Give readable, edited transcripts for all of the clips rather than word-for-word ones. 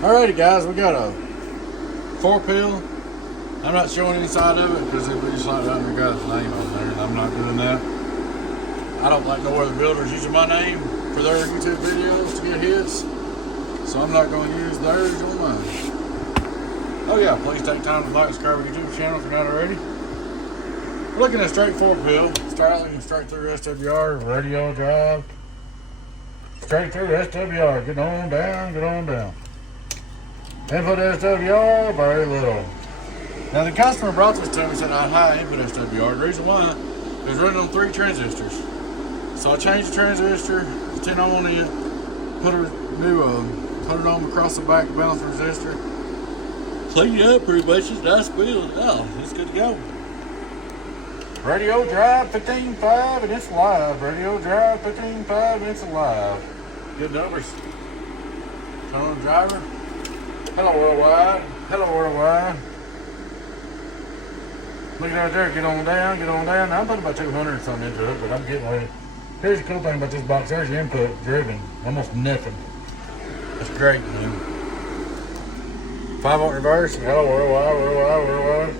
Alrighty guys, we got a 4-pill. I'm not showing inside of it because it'll be just like that and the guy's name on there, and I'm not doing that. I don't like no other builders using my name for their YouTube videos to get hits, so I'm not going to use theirs or mine. Oh yeah, please take time to like and subscribe to our YouTube channel if you're not already. We're looking at a straight 4-pill, straight through SWR, radio drive, straight through SWR, get on down, get on down. Input SWR, very little. Now the customer brought this to me and said I had high input SWR. The reason why is running on 3 transistors. So I changed the transistor, 10 on it, put it on across the back balance resistor. Clean it up pretty much, it's nice build. Oh, it's good to go. Radio drive 15.5 and it's live. Radio drive 15.5 and it's alive. Good numbers. Turn on the driver. Hello worldwide. Hello worldwide. Look at right there. Get on down. Get on down. Now, I'm putting about 200 or something into it, but I'm getting ready. Here's the cool thing about this box. There's your input driven. Almost nothing. That's great, man. 5-volt reverse. Hello worldwide. Worldwide. Worldwide.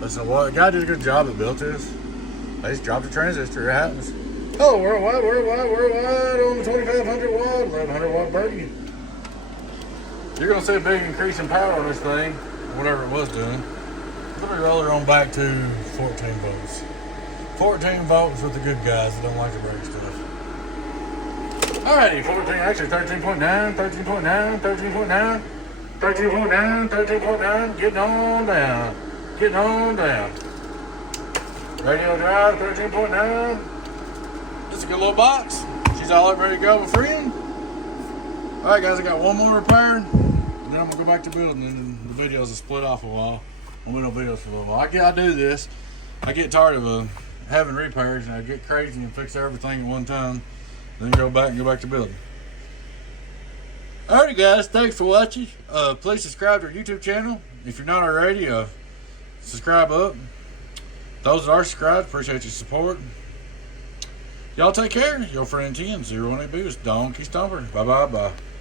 Listen, the guy did a good job that built this. They just dropped the transistor. It happens. Hello worldwide. Worldwide. Worldwide. On the 2500 watt, 1100 watt burden. You're going to see a big increase in power on this thing, whatever it was doing. Let me roll her on back to 14 volts. 14 volts with the good guys that don't like to break stuff. Alrighty, 14, actually 13.9, 13.9, 13.9, 13.9, 13.9, getting on down, getting on down. Radio drive, 13.9. Just a good little box. She's all up ready to go, my friend. Alright guys, I got one more repair. And then I'm gonna go back to building, and the videos will split off a while. I'm doing videos for a little while. I do this. I get tired of having repairs, and I get crazy and fix everything at one time, then go back to building. Alrighty guys, thanks for watching. Please subscribe to our YouTube channel. If you're not already, subscribe up. Those that are subscribed, appreciate your support. Y'all take care. Your friend Tim, 018 Boost, Donkey Stomper. Bye.